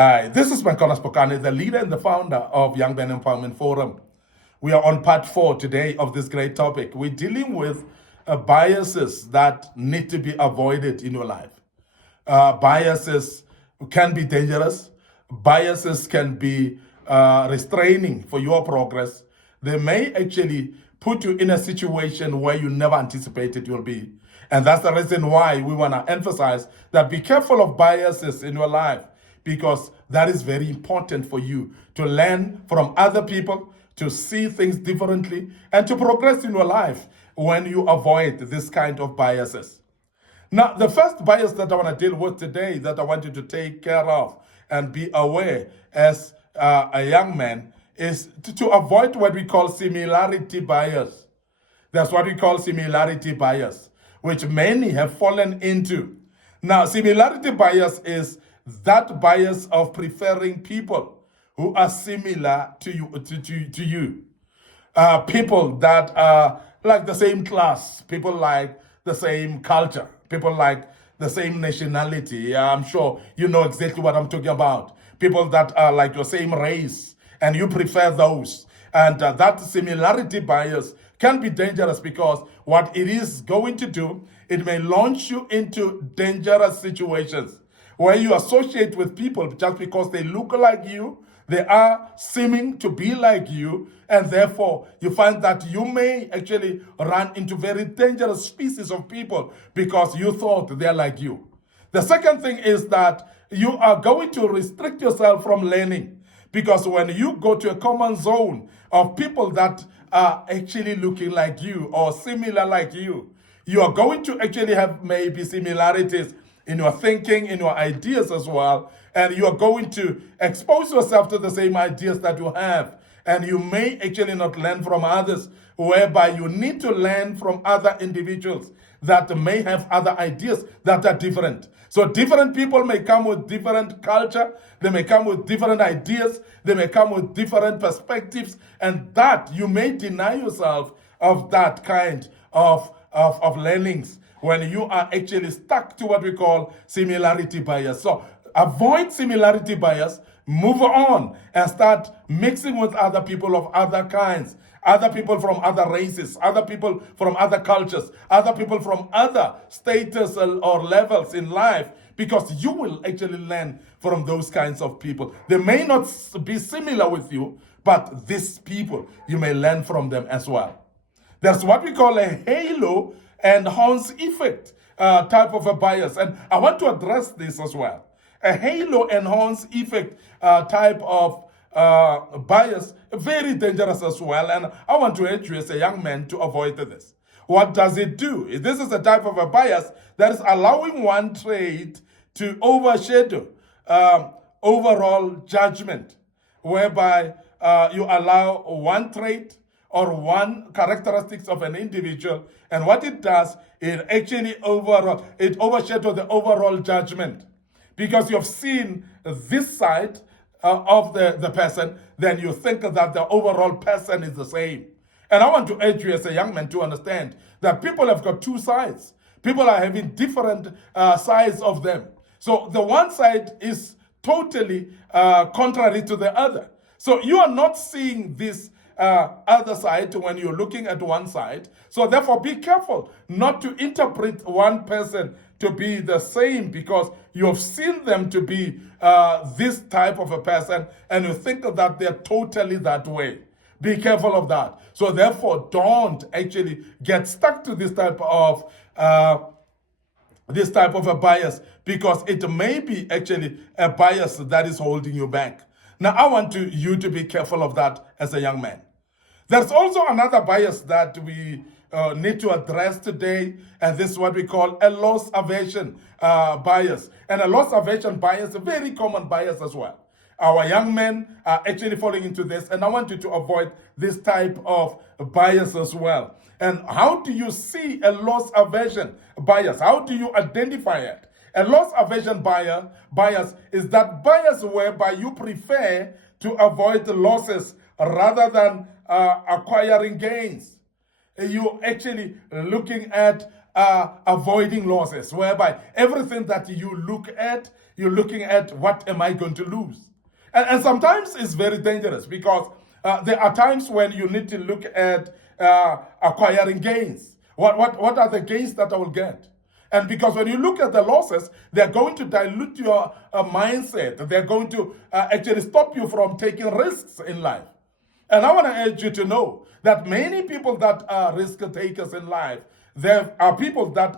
This is Micornus, the leader and the founder of Young Men Empowerment Forum. We are on part 4 today of this great topic. We're dealing with biases that need to be avoided in your life. Biases can be dangerous. Biases can be restraining for your progress. They may actually put you in a situation where you never anticipated you'll be. And that's the reason why we want to emphasize that be careful of biases in your life, because that is very important for you to learn from other people, to see things differently, and to progress in your life when you avoid this kind of biases. Now, the first bias that I want to deal with today, that I want you to take care of and be aware as a young man, is to avoid what we call similarity bias. That's what we call similarity bias, which many have fallen into. Now, similarity bias is that bias of preferring people who are similar to you. People that are like the same class, people like the same culture, people like the same nationality. I'm sure you know exactly what I'm talking about. People that are like your same race, and you prefer those. And that similarity bias can be dangerous, because what it is going to do, it may launch you into dangerous situations where you associate with people just because they look like you, they are seeming to be like you, and therefore you find that you may actually run into very dangerous species of people because you thought they're like you. The second thing is that you are going to restrict yourself from learning, because when you go to a common zone of people that are actually looking like you or similar like you are going to actually have maybe similarities in your thinking, in your ideas as well, and you are going to expose yourself to the same ideas that you have, and you may actually not learn from others, whereby you need to learn from other individuals that may have other ideas that are different. So different people may come with different culture, they may come with different ideas, they may come with different perspectives, and that you may deny yourself of that kind of learnings when you are actually stuck to what we call similarity bias. So avoid similarity bias, move on, and start mixing with other people of other kinds, other people from other races, other people from other cultures, other people from other status or levels in life, because you will actually learn from those kinds of people. They may not be similar with you, but these people, you may learn from them as well. There's what we call a halo and horns effect type of a bias, and I want to address this as well. A halo and horns effect type of bias, very dangerous as well, and I want to urge you as a young man to avoid this. What does it do? This is a type of a bias that is allowing one trait to overshadow overall judgment, whereby you allow one trait or one characteristics of an individual, and what it does, it actually overshadows the overall judgment. Because you've seen this side of the person, then you think that the overall person is the same. And I want to urge you as a young man to understand that people have got two sides. People are having different sides of them. So the one side is totally contrary to the other. So you are not seeing this other side when you're looking at one side. So therefore, be careful not to interpret one person to be the same, because you've seen them to be this type of a person, and you think that they're totally that way. Be careful of that. So therefore, don't actually get stuck to this type of a bias, because it may be actually a bias that is holding you back. Now, I want you to be careful of that as a young man. There's also another bias that we need to address today, and this is what we call a loss aversion bias. And a loss aversion bias is a very common bias as well. Our young men are actually falling into this, and I want you to avoid this type of bias as well. And how do you see a loss aversion bias? How do you identify it? A loss aversion bias is that bias whereby you prefer to avoid losses rather than acquiring gains. You're actually looking at avoiding losses, whereby everything that you look at, you're looking at what am I going to lose. And sometimes it's very dangerous because there are times when you need to look at acquiring gains. What are the gains that I will get? And because when you look at the losses, they're going to dilute your mindset. They're going to actually stop you from taking risks in life. And I want to urge you to know that many people that are risk takers in life, there are people that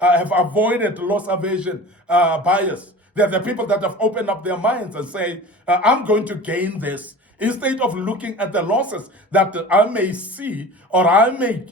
have avoided loss aversion bias. They're the people that have opened up their minds and say, I'm going to gain this. Instead of looking at the losses that I may see or I may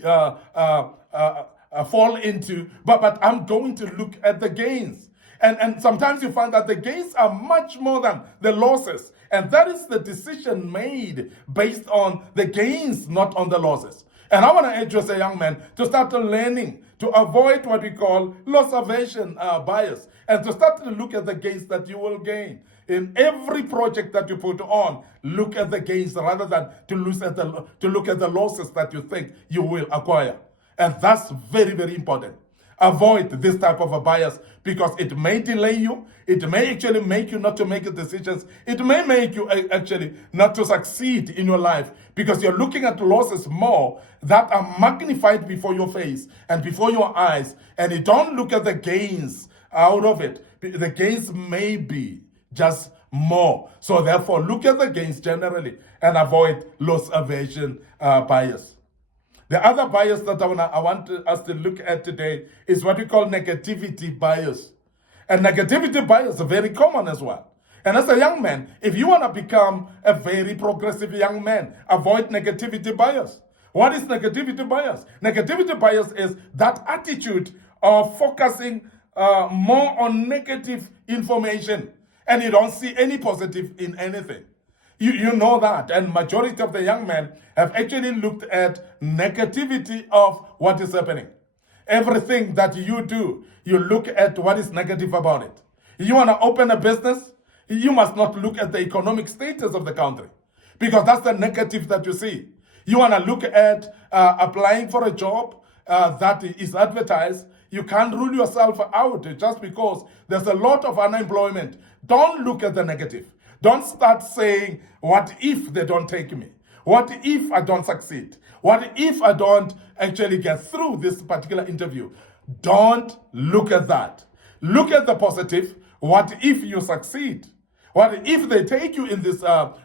fall into, but I'm going to look at the gains. And sometimes you find that the gains are much more than the losses. And that is the decision made based on the gains, not on the losses. And I want to urge you as a young man to start learning to avoid what we call loss aversion bias and to start to look at the gains that you will gain. In every project that you put on, look at the gains rather than to look at the losses that you think you will acquire. And that's very, very important. Avoid this type of a bias because it may delay you. It may actually make you not to make decisions. It may make you actually not to succeed in your life because you're looking at losses more that are magnified before your face and before your eyes. And you don't look at the gains out of it. The gains may be just more. So therefore, look at the gains generally and avoid loss aversion bias. The other bias that I want us to look at today is what we call negativity bias. And negativity bias is very common as well. And as a young man, if you want to become a very progressive young man, avoid negativity bias. What is negativity bias? Negativity bias is that attitude of focusing more on negative information and you don't see any positive in anything. You know that, and majority of the young men have actually looked at negativity of what is happening. Everything that you do, you look at what is negative about it. You want to open a business, you must not look at the economic status of the country because that's the negative that you see. You want to look at applying for a job that is advertised. You can't rule yourself out just because there's a lot of unemployment. Don't look at the negative. Don't start saying, what if they don't take me? What if I don't succeed? What if I don't actually get through this particular interview? Don't look at that. Look at the positive. What if you succeed? What if they take you in this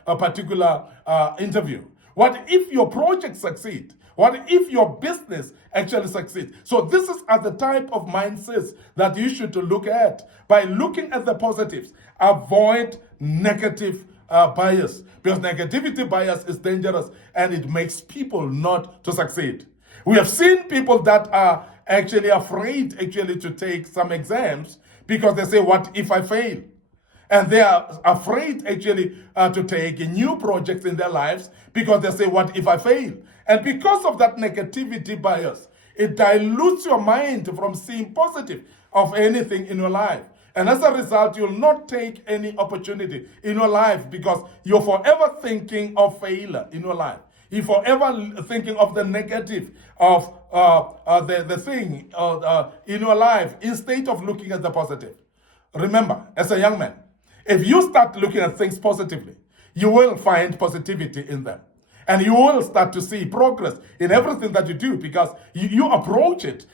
particular interview? What if your project succeeds? What if your business actually succeeds? So this are the type of mindsets that you should look at. By looking at the positives, avoid negative bias because negativity bias is dangerous and it makes people not to succeed. We have seen people that are actually afraid to take some exams because they say, what if I fail? And they are afraid to take new projects in their lives because they say, what if I fail? And because of that negativity bias, it dilutes your mind from seeing positive of anything in your life. And as a result, you'll not take any opportunity in your life because you're forever thinking of failure in your life. You're forever thinking of the negative of the thing in your life instead of looking at the positive. Remember, as a young man, if you start looking at things positively, you will find positivity in them. And you will start to see progress in everything that you do because you approach it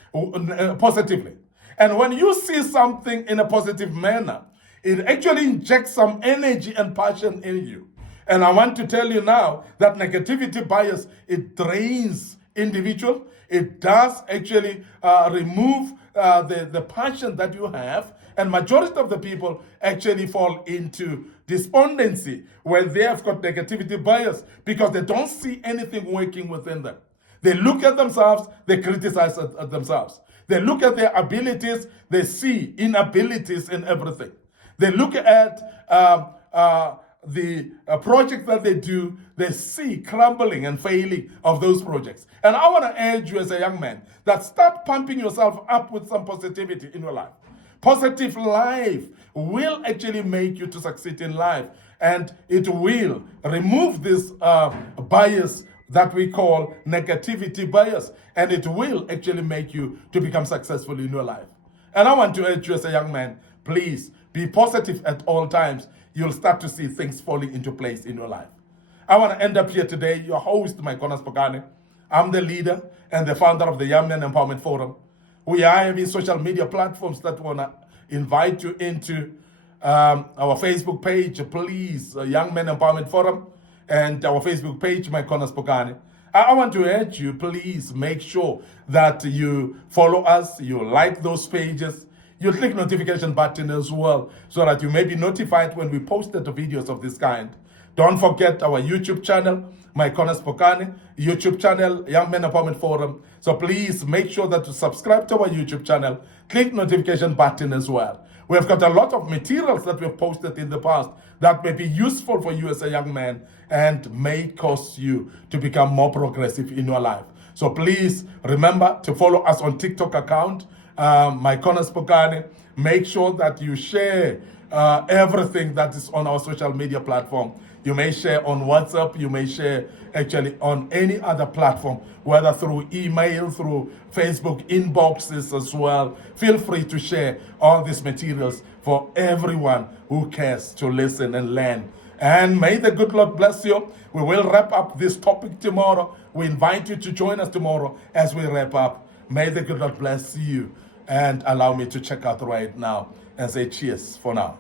positively. And when you see something in a positive manner, it actually injects some energy and passion in you. And I want to tell you now that negativity bias, it drains individual. It does actually remove the passion that you have. And majority of the people actually fall into despondency where they have got negativity bias because they don't see anything working within them. They look at themselves, they criticize at themselves. They look at their abilities, they see inabilities in everything. They look at the project that they do, they see crumbling and failing of those projects. And I want to urge you as a young man that start pumping yourself up with some positivity in your life. Positive life will actually make you to succeed in life, and it will remove this bias that we call negativity bias, and it will actually make you to become successful in your life. And I want to urge you as a young man, please be positive at all times. You'll start to see things falling into place in your life. I want to end up here today, your host, Micornus Phokane. I'm the leader and the founder of the Young Men Empowerment Forum. We are having social media platforms that want to invite you into our Facebook page, please, Young Men Empowerment Forum, and our Facebook page, Micornus Phokane. I want to urge you, please make sure that you follow us, you like those pages, you click notification button as well, so that you may be notified when we post the videos of this kind. Don't forget our YouTube channel, Micornus Phokane, YouTube channel, Young Men Empowerment Forum. So please make sure that you subscribe to our YouTube channel, click notification button as well. We have got a lot of materials that we've posted in the past that may be useful for you as a young man and may cause you to become more progressive in your life. So please remember to follow us on TikTok account, Micornus Phokane. Make sure that you share everything that is on our social media platform. You may share on WhatsApp, you may share actually on any other platform, whether through email, through Facebook inboxes as well. Feel free to share all these materials for everyone who cares to listen and learn. And may the good Lord bless you. We will wrap up this topic tomorrow. We invite you to join us tomorrow as we wrap up. May the good Lord bless you. And allow me to check out right now and say cheers for now.